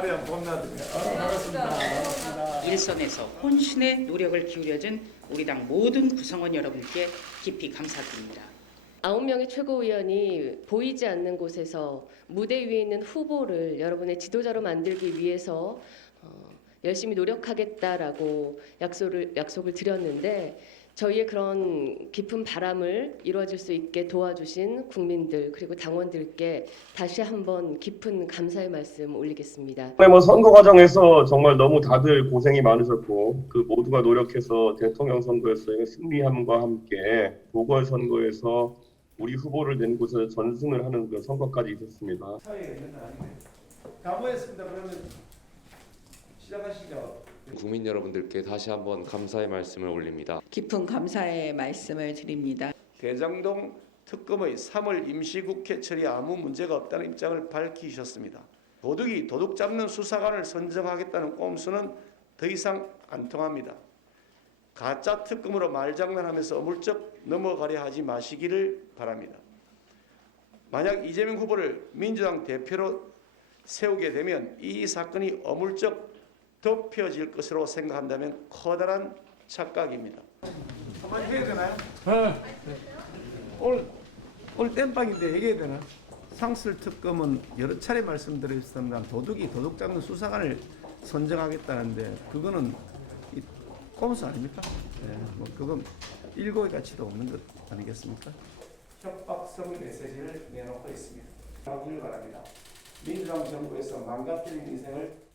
아, 반갑습니다. 반갑습니다. 일선에서 혼신의 노력을 기울여준 우리 당 모든 구성원 여러분께 깊이 감사드립니다. 아홉 명의 최고위원이 보이지 않는 곳에서 무대 위에 있는 후보를 여러분의 지도자로 만들기 위해서 어, 열심히 노력하겠다라고 약속을 약속을 드렸는데 저희의 그런 깊은 바람을 이루어질 수 있게 도와주신 국민들 그리고 당원들께 다시 한번 깊은 감사의 말씀 올리겠습니다. 네, 뭐 선거 과정에서 정말 너무 다들 고생이 많으셨고 그 모두가 노력해서 대통령 선거에서 승리함과 함께 보궐 선거에서 우리 후보를 낸 곳에서 전승을 하는 그 선거까지 있었습니다. 사회가 있는 건 아니네. 감사했습니다. 그러면 시작하시죠. 국민 여러분들께 다시 한번 감사의 말씀을 올립니다. 깊은 감사의 말씀을 드립니다. 대장동 특검의 3월 임시국회 처리 아무 문제가 없다는 입장을 밝히셨습니다. 도둑이 도둑 잡는 수사관을 선정하겠다는 꼼수는 더 이상 안 통합니다. 가짜 특검으로 말장난하면서 어물쩍 넘어가려 하지 마시기를 바랍니다. 만약 이재명 후보를 민주당 대표로 세우게 되면 이 사건이 어물쩍 덮여질 것으로 생각한다면 커다란 착각입니다. 한번 해야 되나요? 오늘 오늘 땜빵인데 얘기해야 되나? 상술 특검은 여러 차례 말씀드렸습니다. 도둑이 도둑 잡는 수사관을 선정하겠다는데 그거는 이 꼼수 아닙니까? 예, 뭐 그건 일고의 가치도 없는 것 아니겠습니까? 협박성 메시지를 내놓고 있습니다. 하길 바랍니다. 민주당 정부에서 망가뜨린 인생을